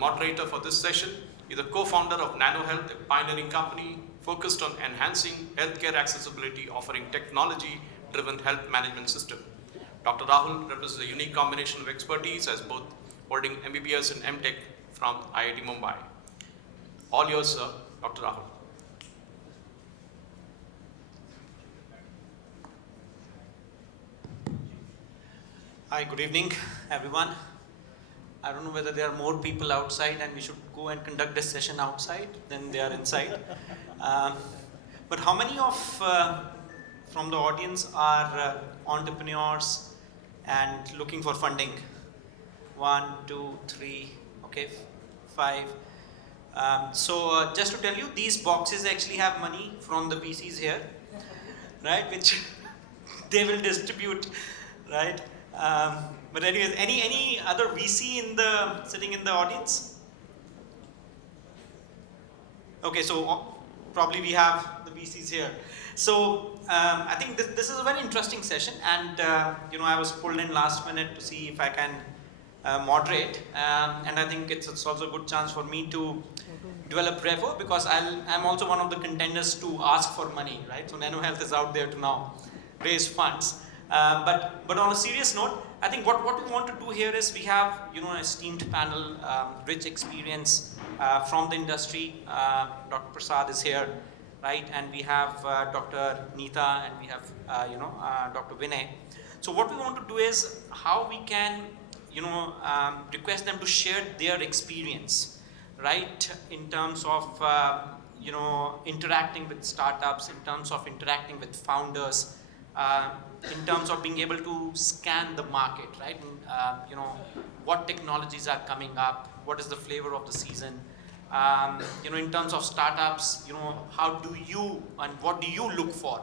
Moderator for this session is the co-founder of Nano Health, a pioneering company focused on enhancing healthcare accessibility, offering technology-driven health management system. Dr. Rahul represents a unique combination of expertise as both holding MBBS and MTech from IIT Mumbai. All yours, sir, Dr. Rahul. Hi, good evening, everyone. I don't know whether there are more people outside and we should go and conduct this session outside than they are inside. But how many of from the audience are entrepreneurs and looking for funding? 1, 2, 3, okay, 5. So just to tell you, these boxes actually have money from the VCs here, right, which they will distribute, right? But anyways, any other VC sitting in the audience? Okay, so probably we have the VCs here. So I think this is a very interesting session, and I was pulled in last minute to see if I can moderate, and I think it's also a good chance for me to develop rapport, because I'm also one of the contenders to ask for money, right? So Nano Health is out there to now raise funds. But on a serious note, I think what we want to do here is we have an esteemed panel, rich experience from the industry. Dr. Prasad is here, right? And we have Dr. Neeta, and we have Dr. Vinay. So what we want to do is how we can request them to share their experience, right? In terms of interacting with startups, in terms of interacting with founders. In terms of being able to scan the market, right? And, what technologies are coming up, what is the flavor of the season, in terms of startups, how do you and what do you look for,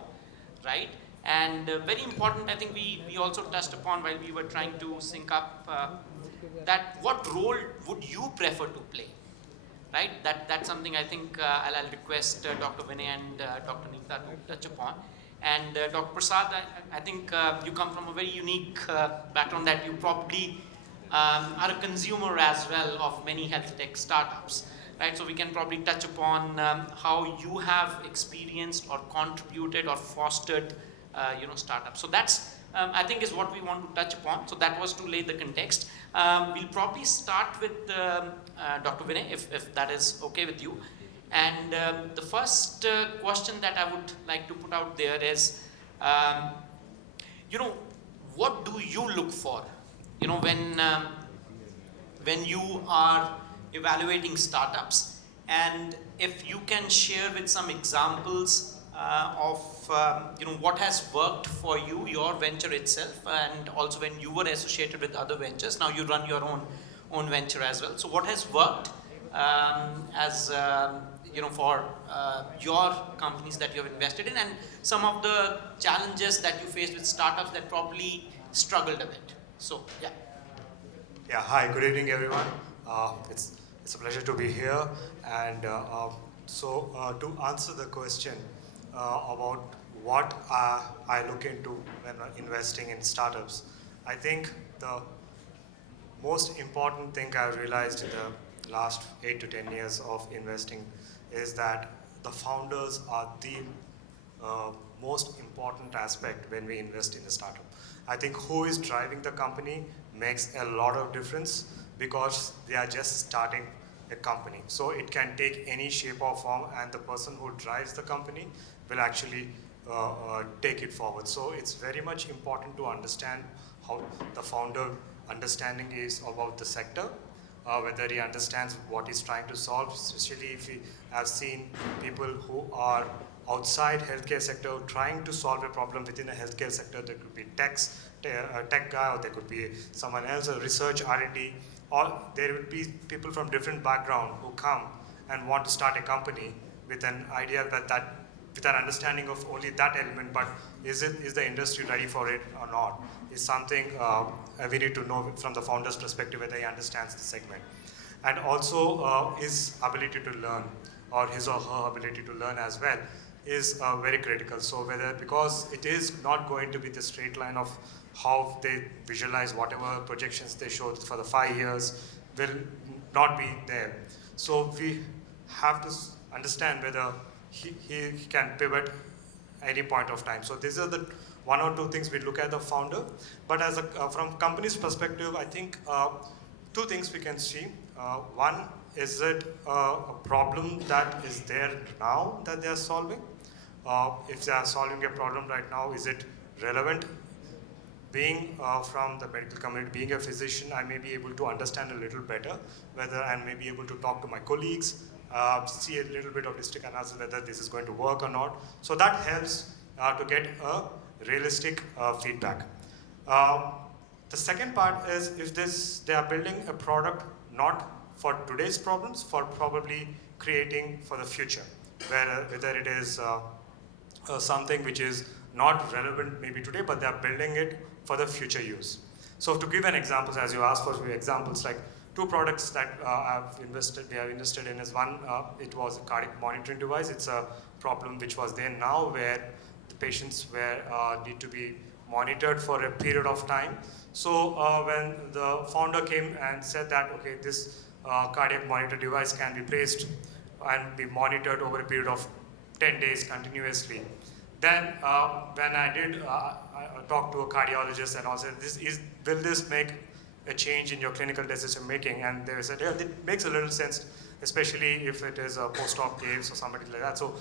right? And very important, I think we also touched upon while we were trying to sync up that what role would you prefer to play, right? That's something I think I'll request Dr. Vinay and Dr. Neeta to touch upon. And Dr. Prasad, I think you come from a very unique background that you probably are a consumer as well of many health tech startups, right? So we can probably touch upon how you have experienced or contributed or fostered, startups. So that's, I think, is what we want to touch upon. So that was to lay the context. We'll probably start with Dr. Vinay, if that is okay with you. And the first question that I would like to put out there is, what do you look for, when you are evaluating startups? And if you can share with some examples of, what has worked for you, your venture itself, and also when you were associated with other ventures. Now you run your own venture as well. So what has worked as for your companies that you have invested in, and some of the challenges that you faced with startups that probably struggled a bit. So, yeah. Yeah, hi, good evening, everyone. It's a pleasure to be here. And to answer the question about what I look into when investing in startups, I think the most important thing I've realized in the last 8 to 10 years of investing is that the founders are the most important aspect when we invest in a startup. I think who is driving the company makes a lot of difference, because they are just starting a company. So it can take any shape or form, and the person who drives the company will actually take it forward. So it's very much important to understand how the founder understanding is about the sector, whether he understands what he's trying to solve, especially if we have seen people who are outside healthcare sector trying to solve a problem within a healthcare sector. There could be tech guy, or there could be someone else, a research R&D, or there would be people from different background who come and want to start a company with an idea that with an understanding of only that element, but is the industry ready for it or not, is something we need to know from the founder's perspective, whether he understands the segment. And also his ability to learn, or his or her ability to learn as well, is very critical. So because it is not going to be the straight line of how they visualize whatever projections they show for the 5 years will not be there. So we have to understand whether he can pivot any point of time. So these are the one or two things we look at the founder. But as a, from company's perspective, I think two things we can see. One, is it a problem that is there now that they are solving? If they are solving a problem right now, is it relevant? Being from the medical community, being a physician, I may be able to understand a little better whether I may be able to talk to my colleagues, see a little bit of district analysis whether this is going to work or not. So that helps to get a realistic feedback. The second part is if they are building a product not for today's problems, for probably creating for the future, whether it is something which is not relevant maybe today, but they are building it for the future use. So to give an example, as you asked for a few examples, like two products that we have invested in is one, it was a cardiac monitoring device. It's a problem which was there now where the patients need to be monitored for a period of time. So when the founder came and said that, okay, this cardiac monitor device can be placed and be monitored over a period of 10 days continuously. Then when I did talk to a cardiologist and also, will this make a change in your clinical decision making? And they said, yeah, it makes a little sense, especially if it is a post-op case or somebody like that. So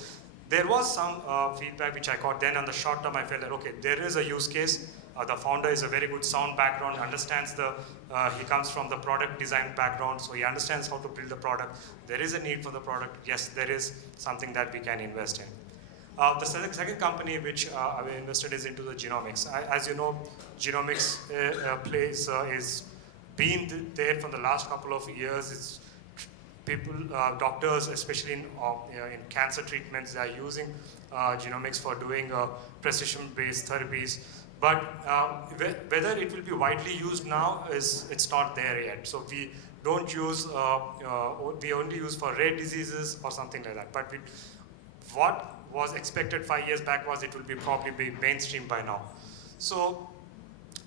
there was some feedback which I got. Then on the short term, I felt that, okay, there is a use case. The founder is a very good sound background, understands he comes from the product design background, so he understands how to build the product. There is a need for the product. Yes, there is something that we can invest in. The second company which we invested is into the genomics. As you know, genomics is been there for the last couple of years. It's people, doctors, especially in cancer treatments, they are using genomics for doing precision-based therapies. But whether it will be widely used now it's not there yet. So we don't use, we only use for rare diseases or something like that. But what was expected 5 years back was it will probably be mainstream by now. So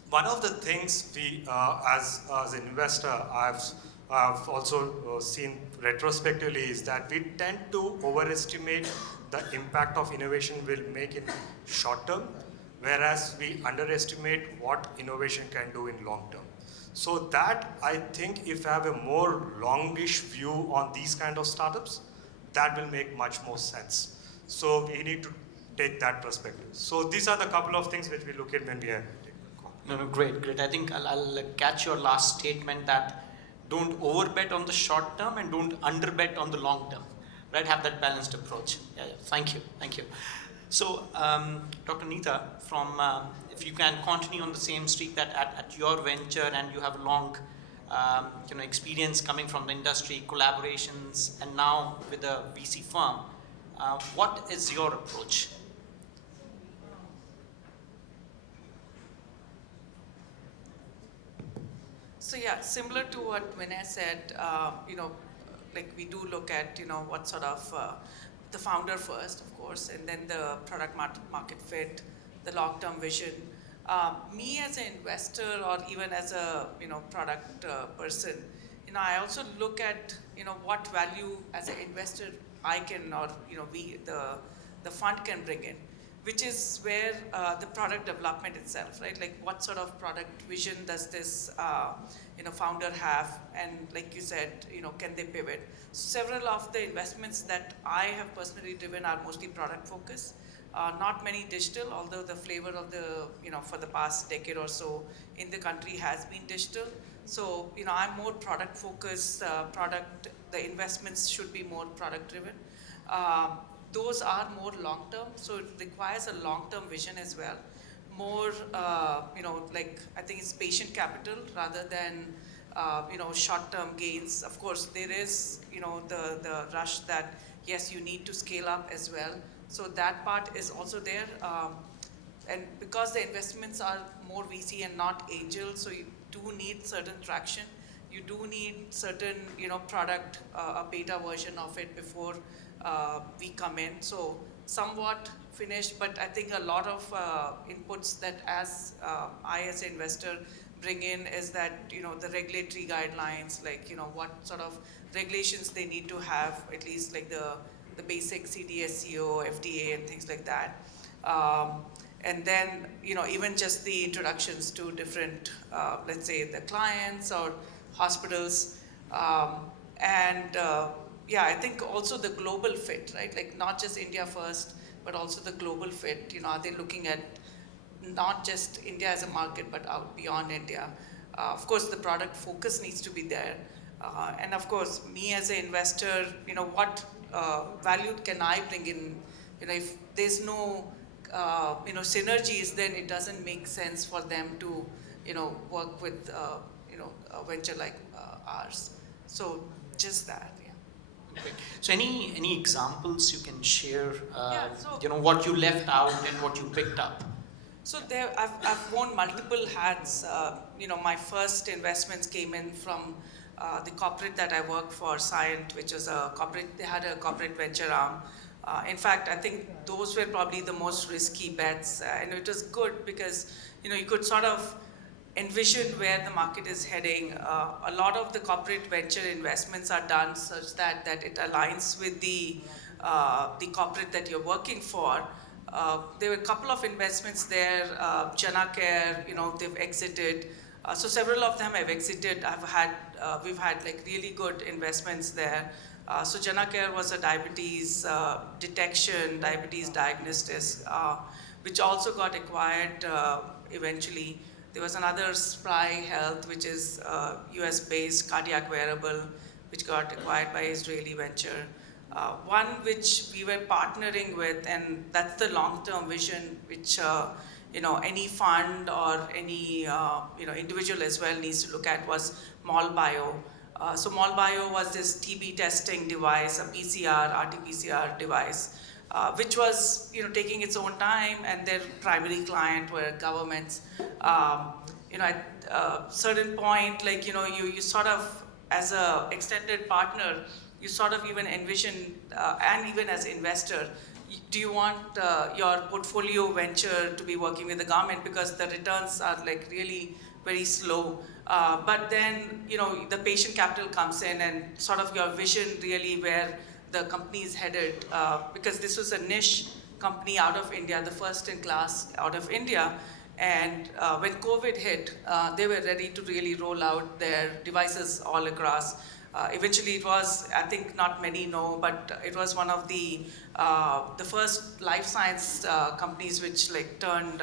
one of the things we, as an investor, I've also seen retrospectively is that we tend to overestimate the impact of innovation will make in short term, whereas we underestimate what innovation can do in long term. So that, I think, if I have a more longish view on these kind of startups, that will make much more sense. So we need to take that perspective. So these are the couple of things which we look at when we are taking a call. No, great. I think I'll catch your last statement that don't overbet on the short term and don't underbet on the long term, right? Have that balanced approach. Yeah. Thank you. So, Dr. Neeta, if you can continue on the same streak that at your venture and you have long experience coming from the industry, collaborations, and now with a VC firm, what is your approach? So yeah, similar to what Vinay said, like we do look at, what sort of the founder first, of course, and then the product market fit, the long-term vision. Me as an investor or even as a, product person, I also look at, what value as an investor I can, or, the fund can bring in, which is where the product development itself, right? Like what sort of product vision does this, founder have? And like you said, can they pivot? Several of the investments that I have personally driven are mostly product focused. Not many digital, although the flavor of the, for the past decade or so in the country has been digital. So, I'm more product focused, the investments should be more product driven. Those are more long term, so it requires a long term vision as well. More, like I think it's patient capital rather than, short term gains. Of course, there is, the rush that, yes, you need to scale up as well. So that part is also there. And because the investments are more VC and not angel, so you do need certain traction. You do need certain, product, a beta version of it before we come in. So somewhat finished, but I think a lot of inputs that I as an investor bring in is that, the regulatory guidelines, like, what sort of regulations they need to have, at least like the basic CDSCO, FDA and things like that. And then, even just the introductions to different, let's say the clients or hospitals. Yeah, I think also the global fit, right? Like not just India first, but also the global fit. Are they looking at not just India as a market, but out beyond India? Of course, the product focus needs to be there. And of course, me as an investor, what value can I bring in? If there's no, synergies, then it doesn't make sense for them to, work with, a venture like ours. So just that, yeah. Okay. So any examples you can share, Yeah, so what you left out and what you picked up? So there, I've worn multiple hats. My first investments came in from the corporate that I worked for, Scient, which was a corporate. They had a corporate venture arm. In fact, I think those were probably the most risky bets, and it was good because you could sort of envision where the market is heading. A lot of the corporate venture investments are done such that it aligns with the corporate that you're working for. There were a couple of investments there. Janacare, they've exited. So several of them have exited. We've had like really good investments there. So Janacare was a diabetes detection, diabetes diagnosis, which also got acquired eventually. There was another Spry Health, which is US-based cardiac wearable, which got acquired by Israeli venture. One which we were partnering with, and that's the long-term vision, which any fund or any individual as well needs to look at, was MolBio. So MolBio was this TB testing device, a PCR, RT-PCR device, which was taking its own time, and their primary client were governments. At a certain point, like you sort of, as a extended partner, you sort of even envision, and even as investor, do you want your portfolio venture to be working with the government, because the returns are like really very slow. But then, the patient capital comes in, and sort of your vision really where the company is headed, because this was a niche company out of India, the first in class out of India. And when COVID hit, they were ready to really roll out their devices all across. Eventually, it was, I think not many know, but it was one of the first life science companies which like turned,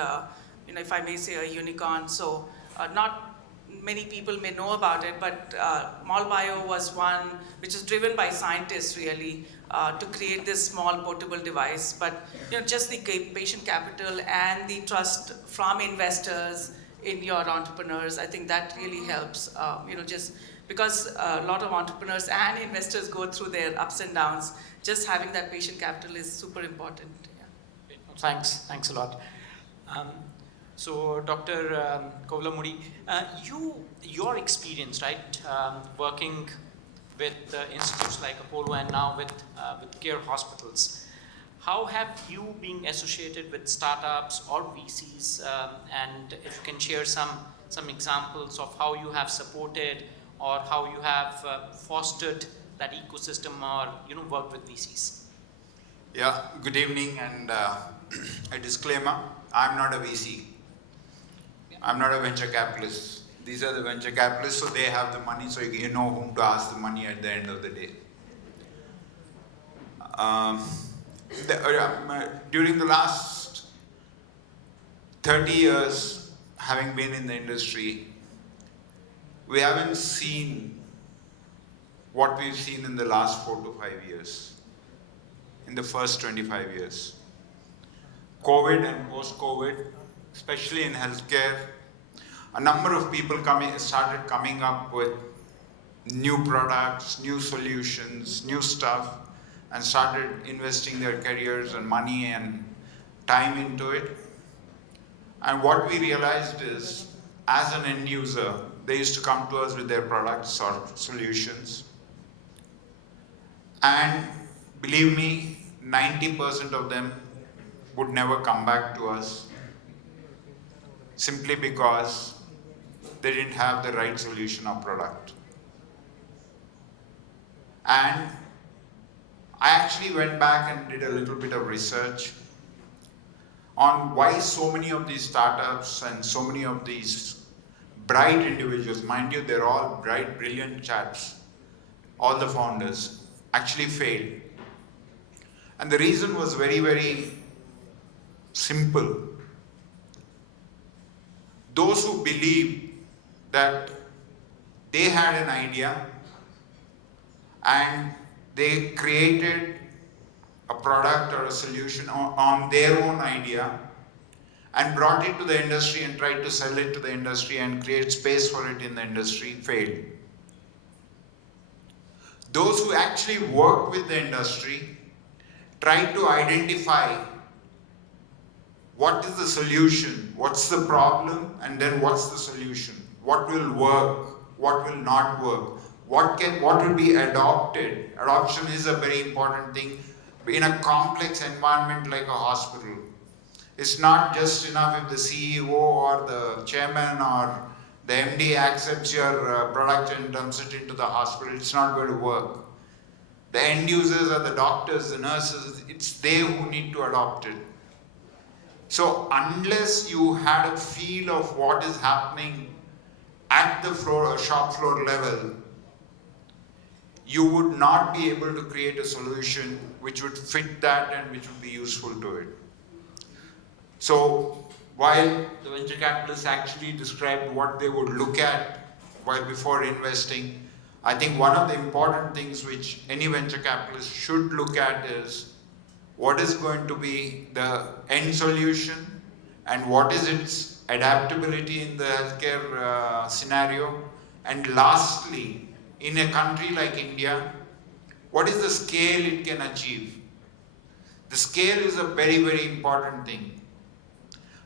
if I may say, a unicorn. So not many people may know about it, but MolBio was one which is driven by scientists really to create this small portable device. But just the patient capital and the trust from investors in your entrepreneurs, I think that really helps. Just because a lot of entrepreneurs and investors go through their ups and downs, just having that patient capital is super important. Yeah. Thanks a lot. So, Dr. Kovlamudi, your experience, right, working with institutes like Apollo and now with care hospitals, how have you been associated with startups or VCs, and if you can share some examples of how you have supported or how you have fostered that ecosystem or worked with VCs? Yeah, good evening, and a disclaimer, I'm not a VC. I'm not a venture capitalist. These are the venture capitalists, so they have the money, so you know whom to ask the money at the end of the day. During the last 30 years, having been in the industry, we haven't seen what we've seen in the last 4 to 5 years, in the first 25 years. COVID and post-COVID, especially in healthcare, a number of people started coming up with new products, new solutions, new stuff, and started investing their careers and money and time into it. And what we realized is, as an end user, they used to come to us with their products or solutions. And believe me, 90% of them would never come back to us, simply because they didn't have the right solution or product. And I actually went back and did a little bit of research on why so many of these startups and so many of these bright individuals, mind you, they're all bright, brilliant chaps, all the founders, actually failed. And the reason was very, very simple. Those who believed that they had an idea and they created a product or a solution on their own idea and brought it to the industry and tried to sell it to the industry and create space for it in the industry failed. Those who actually worked with the industry tried to identify what is the solution, what's the problem, and then what's the solution. What will work, what will not work, what will be adopted. Adoption is a very important thing in a complex environment like a hospital. It's not just enough if the CEO or the chairman or the MD accepts your product and dumps it into the hospital. It's not going to work. The end users are the doctors, the nurses, it's they who need to adopt it. So unless you had a feel of what is happening at the floor, shop floor level, you would not be able to create a solution which would fit that and which would be useful to it. So while the venture capitalists actually described what they would look at while before investing, I think one of the important things which any venture capitalist should look at is what is going to be the end solution and what is its adaptability in the healthcare scenario. And lastly, in a country like India, what is the scale it can achieve? The scale is a very, very important thing.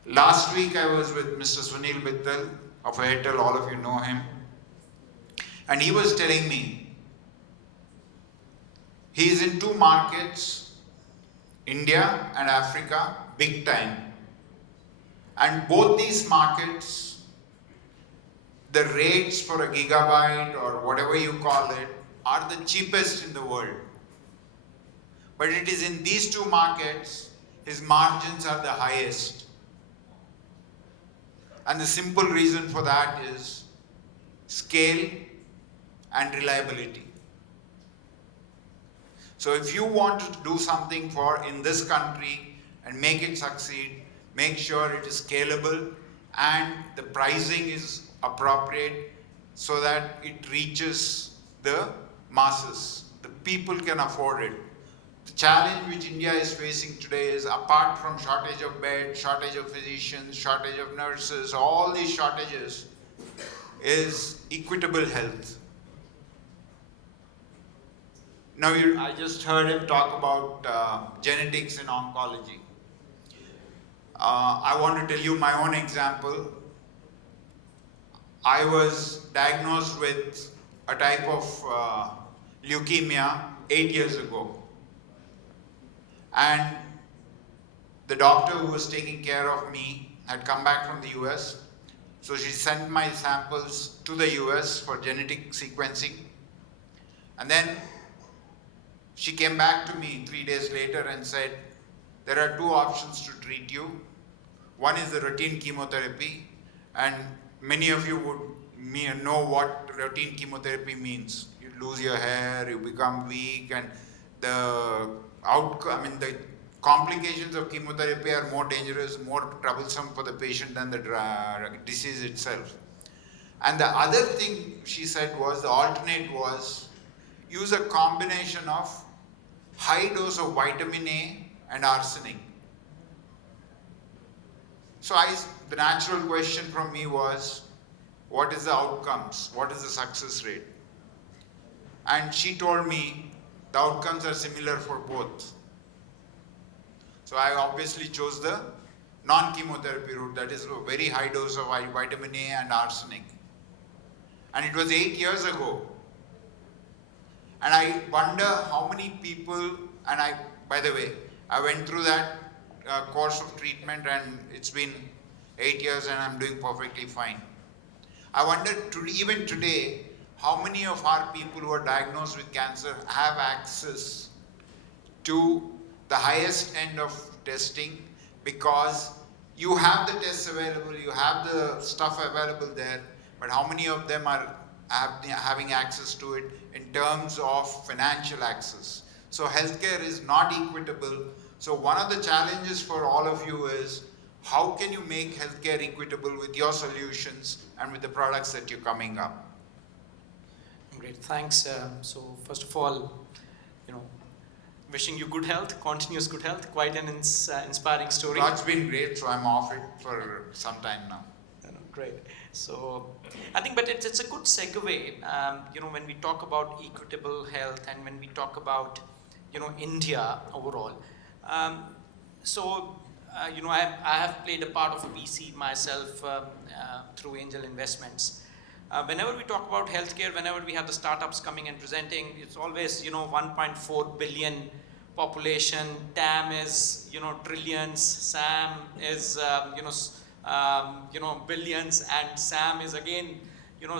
Last week I was with Mr. Sunil Mittal of Airtel, all of you know him, and he was telling me he is in two markets, India and Africa, big time. And both these markets, the rates for a gigabyte or whatever you call it are the cheapest in the world. But it is in these two markets, his margins are the highest. And the simple reason for that is scale and reliability. So if you want to do something for in this country and make it succeed, make sure it is scalable and the pricing is appropriate so that it reaches the masses. The people can afford it. The challenge which India is facing today is, apart from shortage of beds, shortage of physicians, shortage of nurses, all these shortages, is equitable health. Now, I just heard him talk about genetics in oncology. I want to tell you my own example. I was diagnosed with a type of leukemia 8 years ago. And the doctor who was taking care of me had come back from the US. So she sent my samples to the US for genetic sequencing. And then she came back to me 3 days later and said, there are two options to treat you. One is the routine chemotherapy, and many of you would know what routine chemotherapy means. You lose your hair, you become weak, and the complications of chemotherapy are more dangerous, more troublesome for the patient than the disease itself. And the other thing she said was, the alternate was, use a combination of high dose of vitamin A and arsenic. So the natural question from me was, what is the outcomes? What is the success rate? And she told me the outcomes are similar for both. So I obviously chose the non-chemotherapy route, that is a very high dose of vitamin A and arsenic. And it was 8 years ago. And I wonder how many people, by the way, I went through that course of treatment and it's been 8 years and I'm doing perfectly fine. I wonder, even today, how many of our people who are diagnosed with cancer have access to the highest end of testing, because you have the tests available, you have the stuff available there, but how many of them are having access to it in terms of financial access? So healthcare is not equitable. So one of the challenges for all of you is, how can you make healthcare equitable with your solutions and with the products that you're coming up? Great, thanks. So first of all, you know, wishing you good health, continuous good health. Quite an inspiring story. God's been great, so I'm off it for some time now. Great. So I think, but it's a good segue. When we talk about equitable health and when we talk about, India overall. I have played a part of VC myself through angel investments. Whenever we talk about healthcare, whenever we have the startups coming and presenting, it's always 1.4 billion population. TAM is trillions. SAM is billions, and SAM is again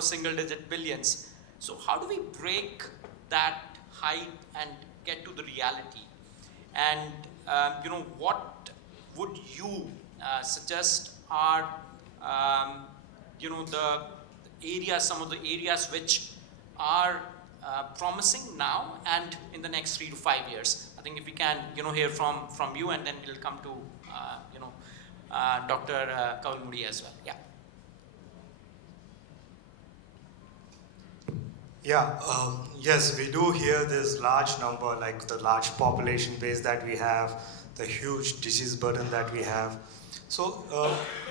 single-digit billions. So how do we break that hype and get to the reality? And what would you suggest are some of the areas which are promising now and in the next 3 to 5 years? I think if we can hear from you, and then we'll come to Dr. Kawalmudi as well. Yeah. Yeah, yes, we do hear this large number, like the large population base that we have, the huge disease burden that we have. So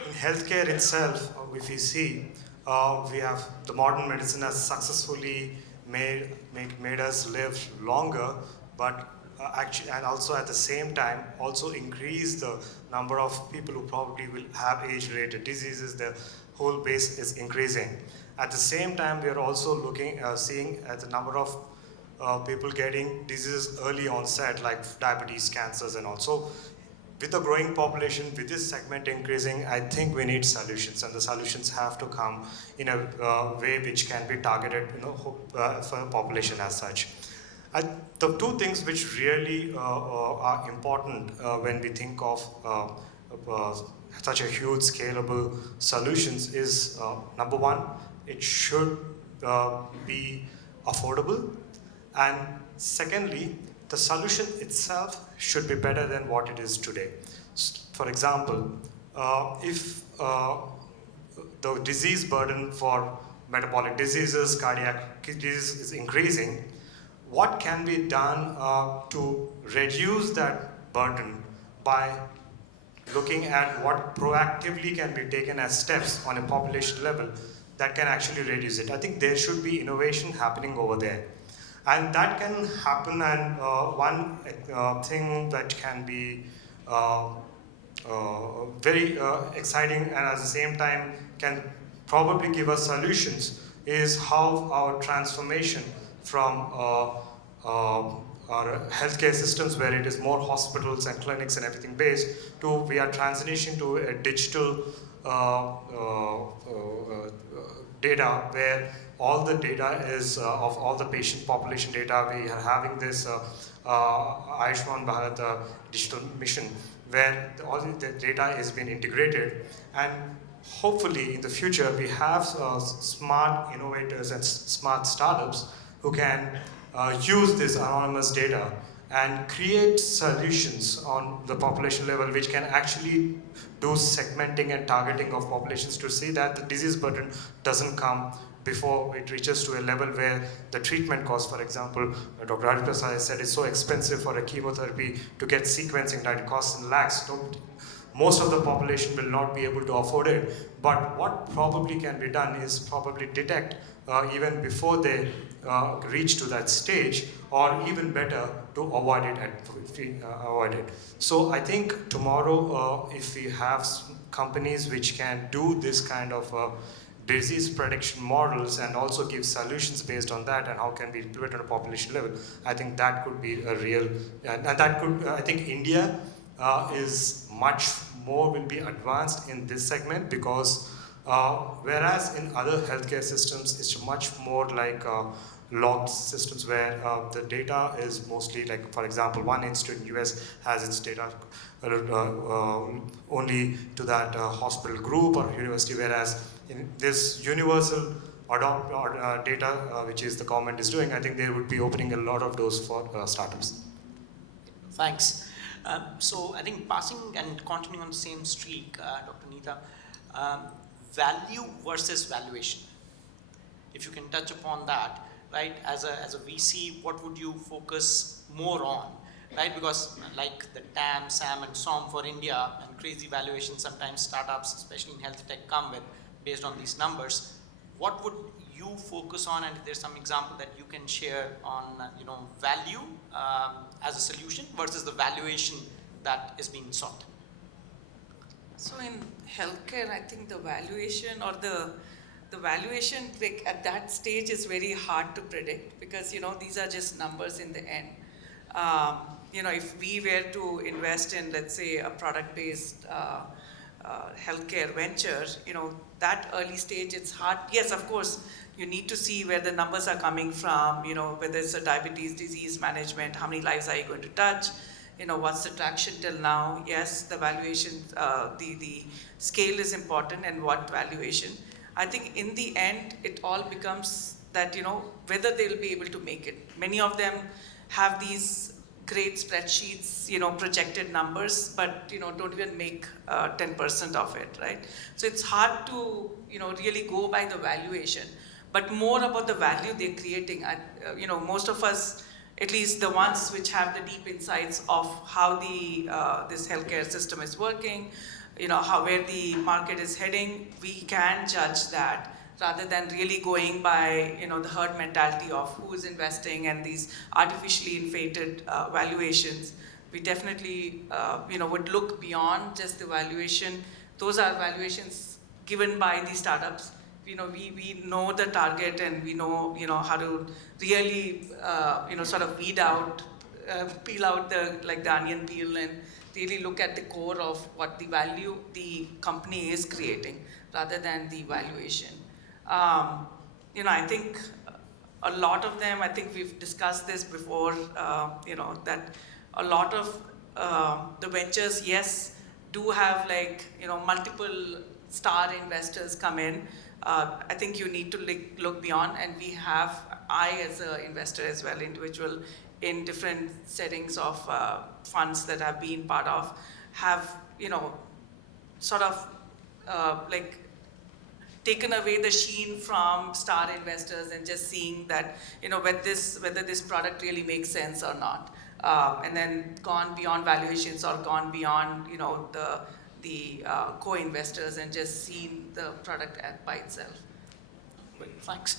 in healthcare itself, if we see, we have the modern medicine has successfully made us live longer, but actually, and also at the same time, also increase the number of people who probably will have age-related diseases. The whole base is increasing. At the same time, we are also seeing at the number of people getting diseases early onset, like diabetes, cancers, and also with the growing population, with this segment increasing, I think we need solutions, and the solutions have to come in a way which can be targeted, for the population as such. The two things which really are important when we think of such a huge scalable solutions is number one, it should be affordable, and secondly, the solution itself should be better than what it is today. For example, if the disease burden for metabolic diseases, cardiac disease is increasing, what can be done to reduce that burden by looking at what proactively can be taken as steps on a population level that can actually reduce it? I think there should be innovation happening over there. And that can happen, and one thing that can be very exciting and at the same time can probably give us solutions is how our transformation from our healthcare systems, where it is more hospitals and clinics and everything based, to we are transitioning to a digital data where all the data is of all the patient population data. We are having this Ayushman Bharat digital mission where all the data is being integrated, and hopefully in the future we have smart innovators and smart startups who can use this anonymous data and create solutions on the population level which can actually do segmenting and targeting of populations to see that the disease burden doesn't come before it reaches to a level where the treatment cost, for example, Dr. Hari Prasad said it's so expensive for a chemotherapy to get sequencing that it costs in lakhs. Most of the population will not be able to afford it. But what probably can be done is probably detect even before they reach to that stage, or even better, to avoid it. So I think tomorrow, if we have companies which can do this kind of disease prediction models and also give solutions based on that and how can be implemented on a population level, I think that could be a real, and that could, I think India is much more will be advanced in this segment because Whereas in other healthcare systems, it's much more like locked systems where the data is mostly like, for example, one institute in US has its data only to that hospital group or university, whereas in this universal adopt data, which is the government is doing, I think they would be opening a lot of doors for startups. Thanks. So I think passing and continuing on the same streak, Dr. Neeta, value versus valuation. If you can touch upon that, right? As a VC, what would you focus more on, right? Because like the TAM, SAM, and SOM for India and crazy valuations, sometimes startups, especially in health tech, come with based on these numbers. What would you focus on, and if there's some example that you can share on, value as a solution versus the valuation that is being sought? So in healthcare, I think the valuation or the valuation at that stage is very hard to predict because these are just numbers in the end. If we were to invest in, let's say, a product-based healthcare venture, that early stage, it's hard. Yes, of course, you need to see where the numbers are coming from, whether it's a diabetes disease management, how many lives are you going to touch, what's the traction till now. Yes, the valuation, the scale is important, and what valuation. I think in the end, it all becomes that, whether they'll be able to make it. Many of them have these great spreadsheets, projected numbers, but, don't even make 10% of it, right? So it's hard to, really go by the valuation, but more about the value they're creating. Most of us, at least the ones which have the deep insights of how this healthcare system is working, where the market is heading, we can judge that rather than really going by, the herd mentality of who is investing and these artificially inflated valuations. We definitely, would look beyond just the valuation. Those are valuations given by the startups. We know the target, and we know, how to really, sort of weed out, peel out the onion peel, and really look at the core of what the value the company is creating rather than the valuation. I think a lot of them, I think we've discussed this before, that a lot of the ventures, yes, do have multiple star investors come in. I think you need to look beyond, and I as an investor as well, individual in different settings of funds that have been part of, have, sort of taken away the sheen from star investors and just seeing that, whether this product really makes sense or not. And then gone beyond valuations or gone beyond, the co-investors and just seen the product by itself. Great, thanks.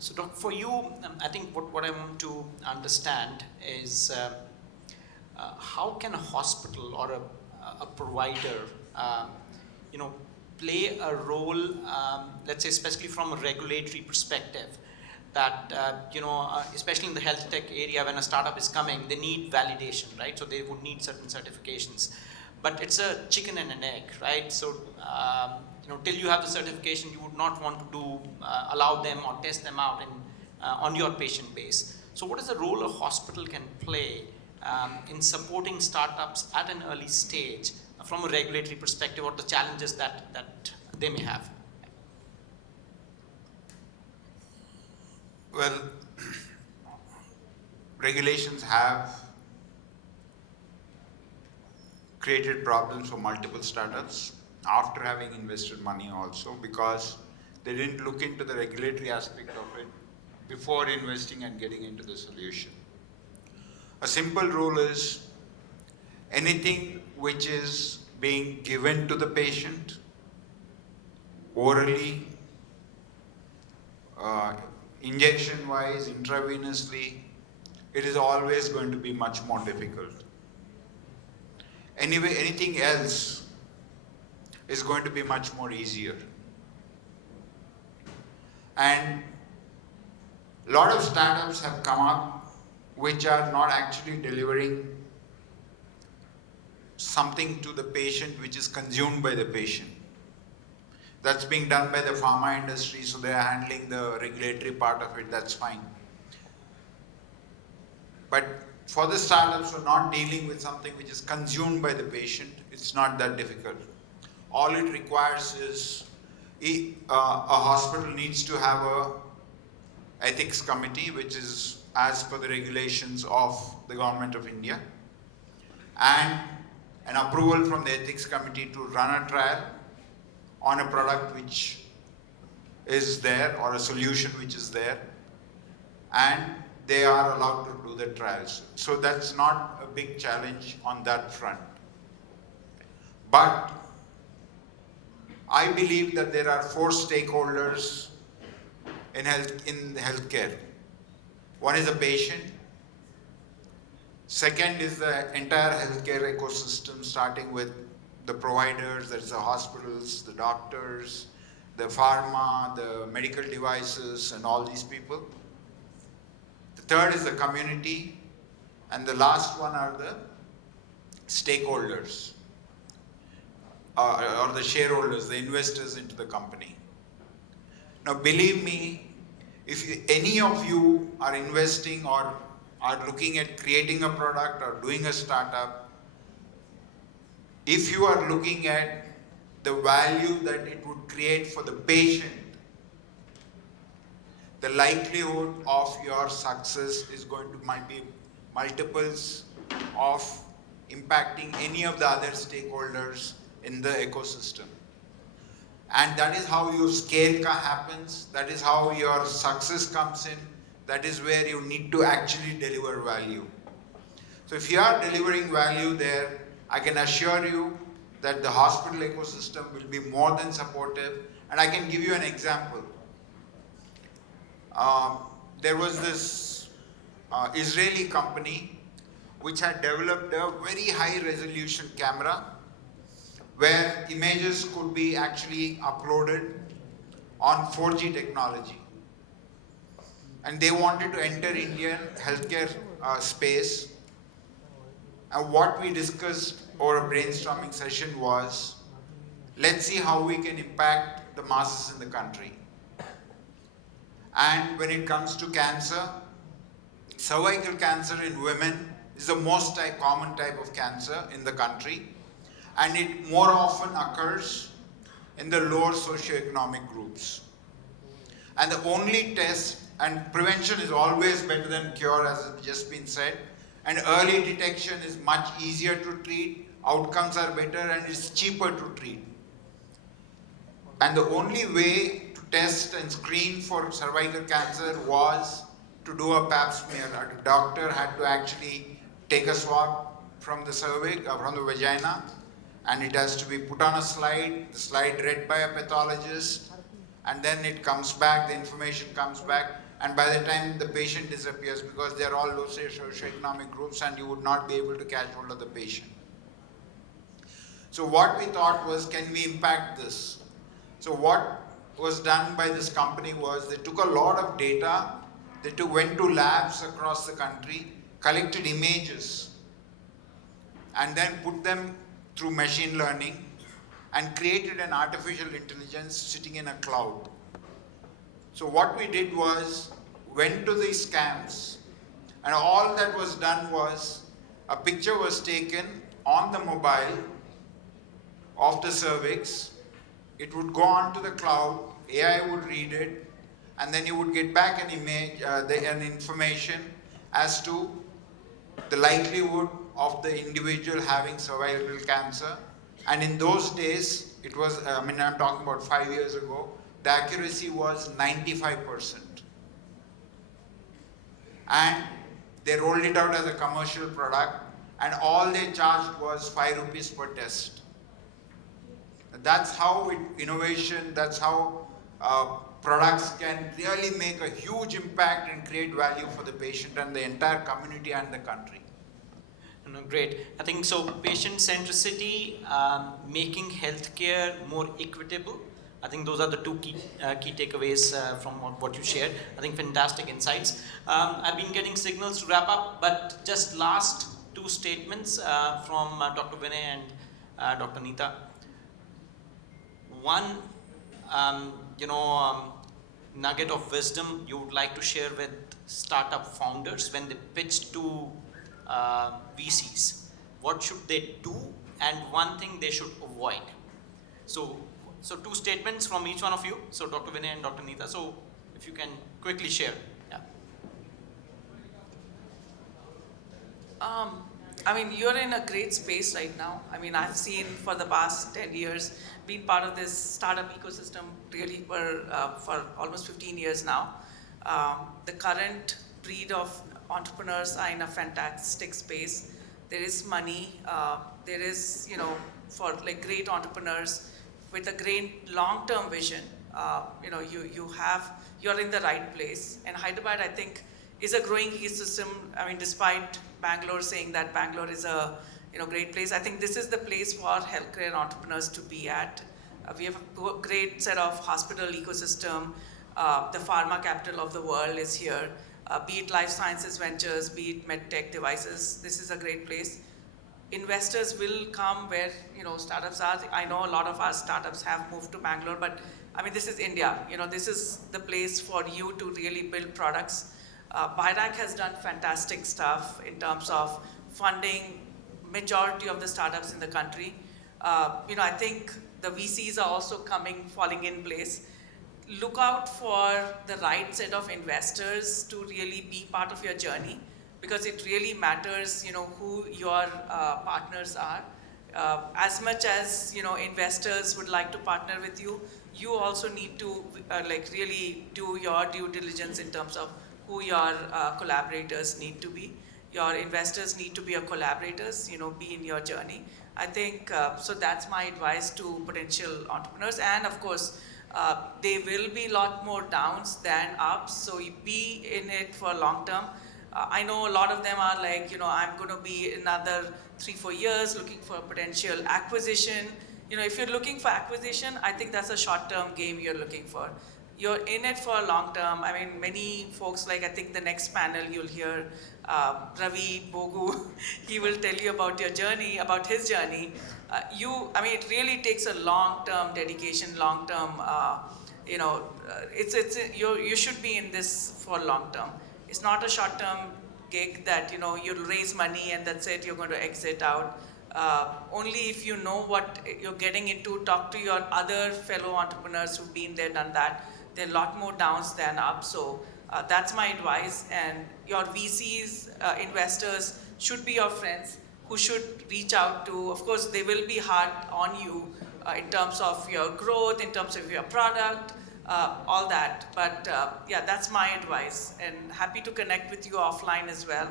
So Doc, for you, I think what I want to understand is how can a hospital or a provider, play a role, let's say, especially from a regulatory perspective, that, especially in the health tech area, when a startup is coming, they need validation, right? So they would need certain certifications. But it's a chicken and an egg, right? So, till you have the certification, you would not want to allow them or test them out on your patient base. So what is the role a hospital can play in supporting startups at an early stage from a regulatory perspective, or the challenges that they may have? Well, regulations have created problems for multiple startups after having invested money also, because they didn't look into the regulatory aspect of it before investing and getting into the solution. A simple rule is anything which is being given to the patient orally, injection-wise, intravenously, it is always going to be much more difficult. Anyway, anything else is going to be much more easier. And a lot of startups have come up which are not actually delivering something to the patient which is consumed by the patient. That's being done by the pharma industry, so they are handling the regulatory part of it, that's fine. But for the startups who are not dealing with something which is consumed by the patient, it's not that difficult. All it requires is a hospital needs to have a ethics committee, which is as per the regulations of the government of India, and an approval from the ethics committee to run a trial on a product which is there or a solution which is there, and they are allowed to do the trials. So that's not a big challenge on that front. But I believe that there are 4 stakeholders in healthcare. One is the patient. Second is the entire healthcare ecosystem, starting with the providers, that's the hospitals, the doctors, the pharma, the medical devices, and all these people. The third is the community, and the last one are the stakeholders, or the shareholders, the investors into the company. Now believe me, if any of you are investing or are looking at creating a product or doing a startup, if you are looking at the value that it would create for the patient, the likelihood of your success is going to might be multiples of impacting any of the other stakeholders in the ecosystem. And that is how your scale happens, that is how your success comes in, that is where you need to actually deliver value. So if you are delivering value there, I can assure you that the hospital ecosystem will be more than supportive. And I can give you an example. There was this Israeli company which had developed a very high resolution camera where images could be actually uploaded on 4G technology. And they wanted to enter Indian healthcare space. And what we discussed over a brainstorming session was, let's see how we can impact the masses in the country. And when it comes to cancer, cervical cancer in women is the most common type of cancer in the country, and it more often occurs in the lower socioeconomic groups. And the only test, and prevention is always better than cure, as has just been said, and early detection is much easier to treat, outcomes are better, and it's cheaper to treat. And the only way to test and screen for cervical cancer was to do a pap smear. A doctor had to actually take a swab from the cervix, from the vagina, and it has to be put on a slide, the slide read by a pathologist, and then it comes back, the information comes back, and by the time the patient disappears, because they are all low socioeconomic groups, and you would not be able to catch hold of the patient. So what we thought was, can we impact this? So what was done by this company was, they took a lot of data, went to labs across the country, collected images, and then put them through machine learning and created an artificial intelligence sitting in a cloud. So what we did was, went to these camps, and all that was done was, a picture was taken on the mobile of the cervix, it would go on to the cloud, AI would read it, and then you would get back an image, an information as to the likelihood of the individual having cervical cancer. And in those days, it was, I'm talking about 5 years ago, the accuracy was 95%. And they rolled it out as a commercial product, and all they charged was 5 rupees per test. That's how innovation, that's how products can really make a huge impact and create value for the patient and the entire community and the country. Great. I think so. Patient centricity, making healthcare more equitable. I think those are the two key takeaways from what you shared. I think fantastic insights. I've been getting signals to wrap up, but just last two statements from Dr. Vinay and Dr. Neeta. One, nugget of wisdom you would like to share with startup founders when they pitch to VCs? What should they do, and one thing they should avoid? So, two statements from each one of you. So Dr. Vinay and Dr. Neeta. So if you can quickly share. Yeah. I mean, you're in a great space right now. I mean, I've seen for the past 10 years, been part of this startup ecosystem really for almost 15 years now. The current breed of entrepreneurs are in a fantastic space. There is money. There is, for like great entrepreneurs with a great long-term vision. You're in the right place. And Hyderabad, I think, is a growing ecosystem. I mean, despite Bangalore saying that Bangalore is a great place, I think this is the place for healthcare entrepreneurs to be at. We have a great set of hospital ecosystem. The pharma capital of the world is here. Be it life sciences ventures, be it medtech devices, this is a great place. Investors will come where startups are. I know a lot of our startups have moved to Bangalore, but I mean, this is India. This is the place for you to really build products. BIRAC has done fantastic stuff in terms of funding majority of the startups in the country. I think the VCs are also falling in place. Look out for the right set of investors to really be part of your journey, because it really matters, who your partners are. As much as, investors would like to partner with you, you also need to really do your due diligence in terms of who your collaborators need to be. Your investors need to be your collaborators, be in your journey. I think, so that's my advice to potential entrepreneurs. And of course, there will be a lot more downs than ups, so you be in it for long term. I know a lot of them are like, I'm going to be another 3-4 years looking for a potential acquisition. If you're looking for acquisition, I think that's a short-term game you're looking for. You're in it for a long term. I mean, many folks, I think the next panel you'll hear Ravi Bogu, he will tell you about your journey, about his journey. It really takes a long-term dedication, long-term, you should be in this for long term. It's not a short-term gig that, you'll raise money and that's it, you're going to exit out. Only if you know what you're getting into, talk to your other fellow entrepreneurs who've been there, done that. There are a lot more downs than ups. So that's my advice. And your VCs, investors should be your friends who should reach out to. Of course, they will be hard on you in terms of your growth, in terms of your product, all that. But yeah, that's my advice. And happy to connect with you offline as well.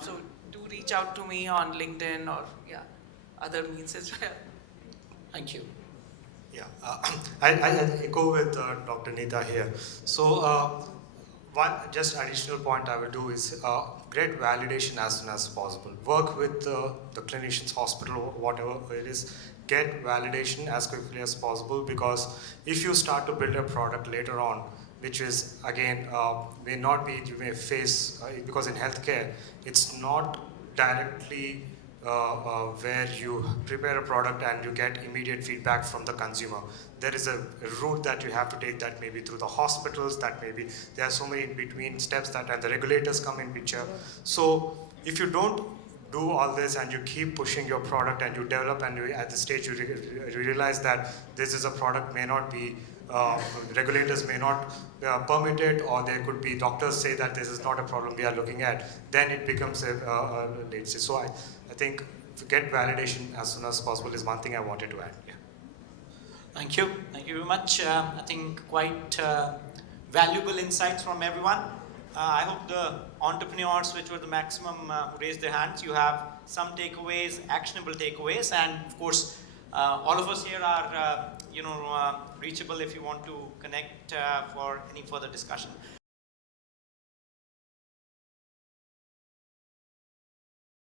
So do reach out to me on LinkedIn or other means as well. Thank you. Yeah, I echo with Dr. Neeta here. So one just additional point I will do is get validation as soon as possible. Work with the clinicians, hospital, whatever it is. Get validation as quickly as possible, because if you start to build a product later on, which is again may not be, you may face because in healthcare it's not directly where you prepare a product and you get immediate feedback from the consumer. There is a route that you have to take, that may be through the hospitals, that may be, there are so many in between steps that, and the regulators come in picture. So if you don't do all this and you keep pushing your product and you develop and at the stage you realize that this is a product may not be, regulators may not permit it, or there could be doctors say that this is not a problem we are looking at, then it becomes a late stage. So I think to get validation as soon as possible is one thing I wanted to add. Yeah. Thank you. Thank you very much. I think quite valuable insights from everyone. I hope the entrepreneurs, which were the maximum, who raised their hands, you have some takeaways, actionable takeaways, and of course, all of us here are, reachable if you want to connect for any further discussion.